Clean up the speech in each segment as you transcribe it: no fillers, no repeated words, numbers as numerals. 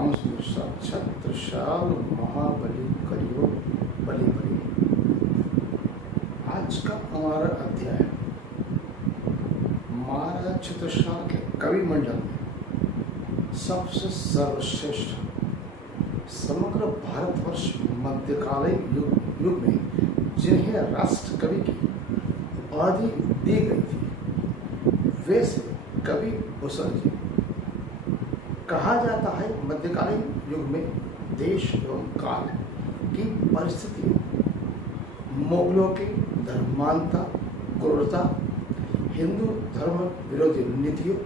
छत्रसाल महाबली कलियो बलि बलि। आज का हमारा अध्याय महाराजा छत्रसाल के कवि मंडल में सबसे सर्वश्रेष्ठ समग्र भारतवर्ष मध्यकालीन युग में जिन्हें राष्ट्र कवि की उपाधि दी गई थी, वैसे कवि भूषण जी। कहा जाता है मध्यकालीन युग में देश एवं काल की परिस्थिति मुगलों की धर्मांता, क्रूरता, हिंदू धर्म विरोधी नीतियों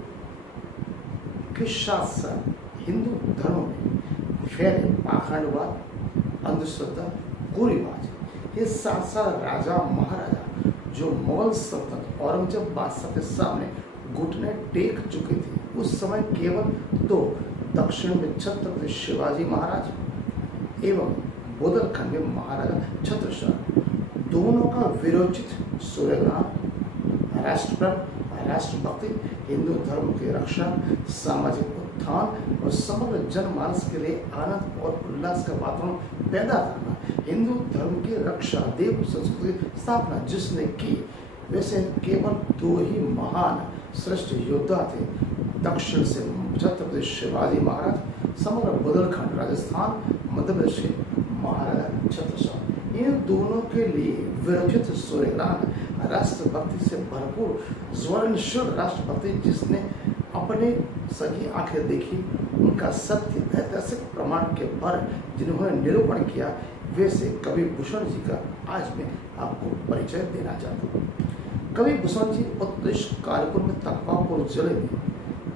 के साथ साथ हिंदू धर्म में फैले पाखंडवाद, अंधश्रद्धा, कुरीवाज, ये साथ साथ राजा महाराजा जो मुगल सल्तनत औरंगजेब बादशाह के सामने घुटने टेक चुके थे, उस समय केवल दो दक्षिण में छत्रपति शिवाजी महाराज एवं बुंदेलखंड में महाराजा छत्रसाल, दोनों का विरोचित सूर्यग्रहण, राष्ट्रप्रेम, राष्ट्रभक्ति, हिंदू धर्म की रक्षा, सामाजिक उत्थान और समग्र जनमानस के लिए आनंद और उल्लास का वातावरण पैदा करना, हिंदू धर्म की रक्षा, देव संस्कृति की स्थापना जिसने की, वैसे केवल दो ही महान श्रेष्ठ योद्धा थे। दक्षिण से छत्रपति शिवाजी महाराज, समग्र बुंदेलखंड राजस्थान मध्य प्रदेश के महाराजा छत्रसाल। इन दोनों के लिए विरचित सूर्यग्रहण राष्ट्रभक्ति से भरपूर ज्वलनशील राष्ट्रभक्ति जिसने अपने सगी आंखें देखी, उनका सत्य ऐतिहासिक प्रमाण के पर जिन्होंने निरूपण किया, वैसे कवि भूषण जी का आज मैं आपको परिचय देना चाहता हूँ। कवि भूषण जी उत्तर प्रदेश कानपुर में तकवापुर जिले में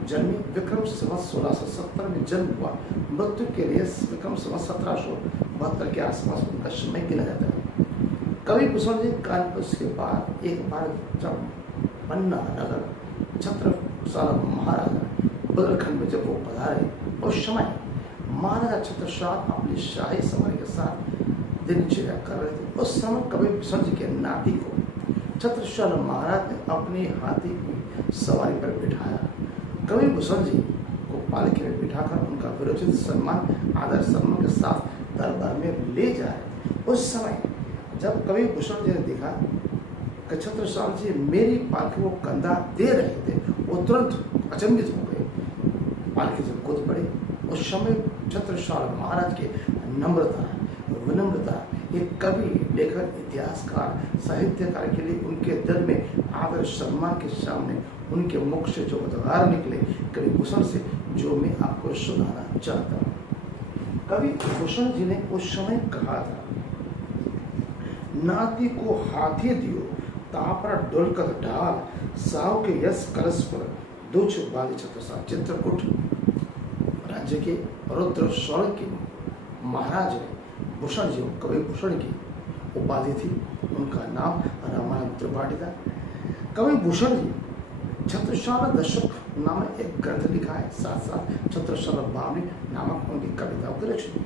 जन्मे। विक्रम संवत 1670 में जन्म हुआ। मृत्यु के लिए विक्रम संवत 1772 के आसपास उनका समय गिना जाता है। कवि भूषण जी कानपुर के बाद एक बार जब पन्ना नगर छत्रसाल महाराजा बुंदेलखंड में जब वो पधारे, उस समय महाराजा छत्रसाल अपनी शाही सवारी के साथ दिनचर्या कर रहे थे। उस समय कवि भूषण जी के नाती को छत्रसाल महाराज ने अपनी हाथी की सवारी पर बिठाया। कवि भूषण जी को पालकी में बिठाकर उनका विरोचित सम्मान, आदर सम्मान के साथ दरबार में ले जाए। उस समय जब कवि भूषण जी ने देखा कि छत्रसाल जी मेरी पालकी को कंधा दे रहे थे, वो तुरंत अचंभित हो गए, पालकी से कूद पड़े। उस समय छत्रसाल महाराज की नम्रता, विनम्रता, एक कवि, लेखक, इतिहासकार, साहित्यकार के लिए उनके दिल में आदर सम्मान के सामने उनके मुख से जो उद्गार निकले कवि भूषण से, जो मैं आपको सुनाना चाहता हूँ। कवि भूषण जी ने उस समय कहा था, नाती को हाथी दियो तापर डोलकर ढाल, साहु के यश कलश पर दूच बाली छत्रसाल। चित्रकूट राज्य के रुद्र स्वर्ण के महाराज ने भूषण जी, कवि भूषण की उपाधि थी। उनका नाम रामानंद त्रिपाठी था। कवि भूषण जी छत्रसाल दशक नामक एक ग्रंथ लिखा है, साथ साथ छत्रसाल बावनी नामक उनकी कविताओं की रचना।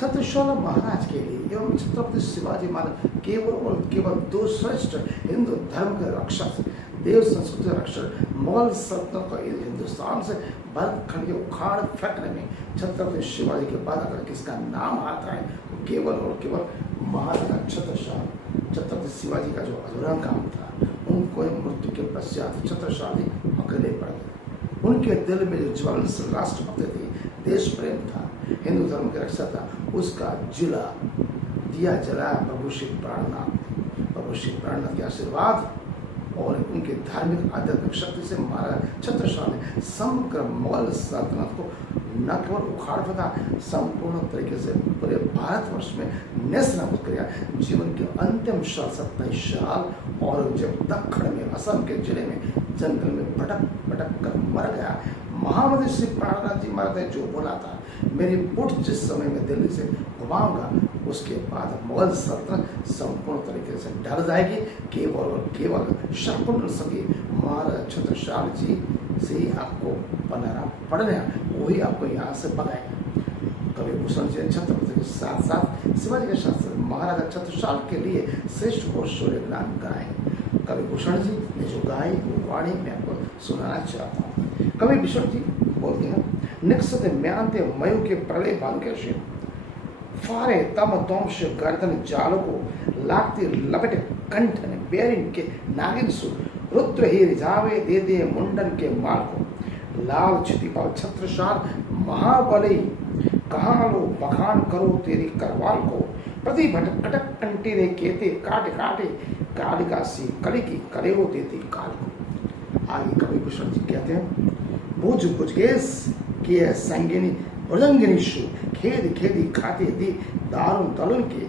छत्रसाल महाराज के लिए एवं छत्रपति शिवाजी महाराज केवल और केवल दो श्रेष्ठ हिंदू धर्म के रक्षक, देव संस्कृति रक्षक, मुगल सल्तनत को हिंदुस्तान से भारतखंड के उखाड़ फेंकने में छत्रपति शिवाजी के बाद अगर किसका नाम आता है, तो केवल और केवल महाराजा छत्रसाल। छत्रपति शिवाजी का जो अधूरा काम था, उनको मृत्यु के पश्चात छत्रसाल जी अकेले पड़ गए। उनके दिल में जो ज्वलनशील राष्ट्रभक्ति थी, देश प्रेम था, हिंदू धर्म की रक्षा था, उसका जिला दिया जला प्रभु श्री प्राणनाथ। प्रभु श्री प्राणनाथ के आशीर्वाद और उनके धार्मिक आध्यात्मिक शक्ति से महाराजा छत्रसाल ने समग्र मुगल सल्तनत को न केवल उखाड़ फेंका, संपूर्ण तरीके से पूरे भारतवर्ष में नेस्तनाबूद किया। जीवन के अंतिम 27 साल औरंगजेब दक्षिण में असम के जिले में जंगल में भटक भटक कर मर गया। महामती श्री प्राणनाथ जी महाराज ने जो बोला था, मेरी पुट जिस समय में दिल्ली से घुमाऊंगा, उसके बाद मुगल सल्तनत संपूर्ण तरीके से ढल जाएगी। केवल और केवल शकुन सकी महाराजा छत्रसाल जी से ही आपको बनाना पड़ेगा, वही आपको यहाँ से बनाएगा। कवि भूषण जी छत्रपति के साथ साथ शिवाजी के साथ साथ महाराजा छत्रसाल के लिए श्रेष्ठ और सूर्यग्रहण गाए। कवि भूषण जी ने जो गाई वो वाणी मैं आपको सुनाना चाहता हूँ। कवि भूषण जी बोलते हैं, निकसते म्यांते मयु के प्रलय बाल कैसे फारे तम तोमश गर्दन जालो को लागते लपट कंठन बेरिन के नागिन सु रुद्र ही रिझावे दे दे मुंडन के माल को लाल छिति पर छत्रसाल महाबली कहाँ लो बखान करो तेरी करवाल को प्रतिभट कटक कंटी ने केते काटे काटे कालिका सी कली की कलेवो देती काल को। आगे कवि भूषण जी कहते हैं, बुझ बुझगेस किए संगिनी भुजंगिनीशु खेद खेदी खाते दी दारुण तलुन के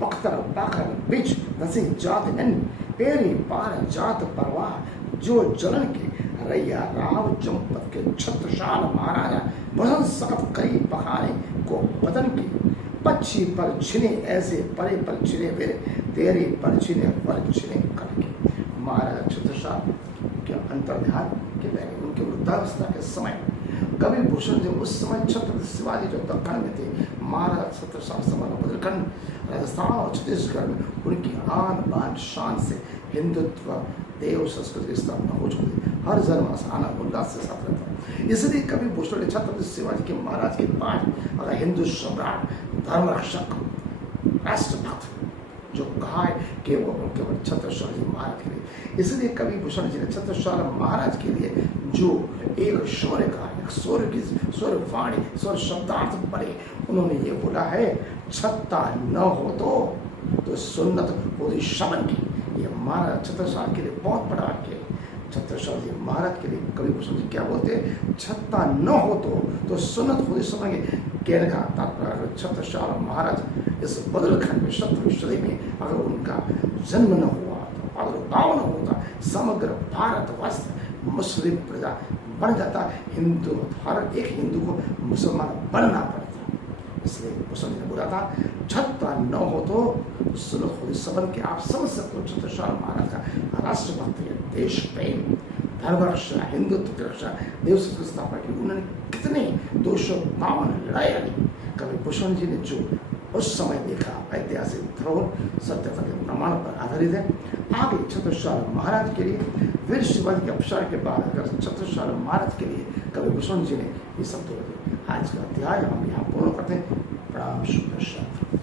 बख्तर पाखर बिच नसी जात नन पेरी पार जात परवाह जो जलन के रैया राव चंपत के छत्रसाल महाराजा भजन सकत कई बखाने को बदन की पक्षी पर छिने ऐसे परे पर छिने मेरे तेरी पर छिने पर छिने करके। महाराजा छत्रसाल के अंतर्ध्यान के पहले उनके वृद्धावस्था के समय कवि भूषण जो उस समय छत्रपति शिवाजी जो दक्कन में थे, महाराजा छत्रसाल समय बुंदेलखंड राजस्थान और छत्तीसगढ़ में उनकी आन बान शान से हिंदुत्व देव संस्कृति की स्थापना हो चुकी थी। हर जन्म आनंद उल्लास के साथ रहता। इसलिए कवि भूषण ने छत्रपति शिवाजी के महाराज के बाद अगर हिंदू सम्राट धर्मरक्षक राष्ट्रभक्त जो कहा है कि वो केवल छत्रसाल जी महाराज के लिए, इसलिए कवि भूषण जी ने छत्रसाल महाराज के लिए जो एक शौर्य का एक स्वर की स्वर वाणी स्वर शब्दार्थ बने, उन्होंने ये बोला है, छत्ता न हो तो सुन्नत होती शमन की। ये महाराज छत्रसाल के लिए बहुत बड़ा वाक्य है। छत्रसाल जी महाराज के लिए कवि भूषण जी क्या बोलते हैं, छत्ता न हो तो सुन्नत होती शमन की। कहने का तात्पर्य छत्रसाल महाराज इस बुंदेलखंड में 17वीं सदी में अगर उनका जन्म न हुआ तो आविर्भाव न होता, समग्र भारतवर्ष मुस्लिम प्रजा बन जाता, हिंदू हर एक हिंदू को मुसलमान बनना पड़ता। इसलिए भूषण जी ने बोला था, छत्ता न हो तो सुन्नत होती शमन के। आप समझ सकते हो छत्रसाल महाराज का राष्ट्रभक्ति है, देश प्रेम, धर्म रक्षा, हिंदुत्व की रक्षा, देव की स्थापना की। उन्होंने कितने 252 लड़ाई लड़ी। कवि भूषण जी ने जो उस समय देखा ऐतिहासिक धरोहर सत्यता के प्रमाण पर आधारित है। आगे छत्रसाल महाराज के लिए वीर शिवाजी के अपसार के बाद अगर छत्रसाल महाराज के लिए कवि भूषण जी ने ये शब्द बोले। आज का अध्याय हम यहाँ पूर्ण करते हैं। प्रणाम, शुभ दर्शन।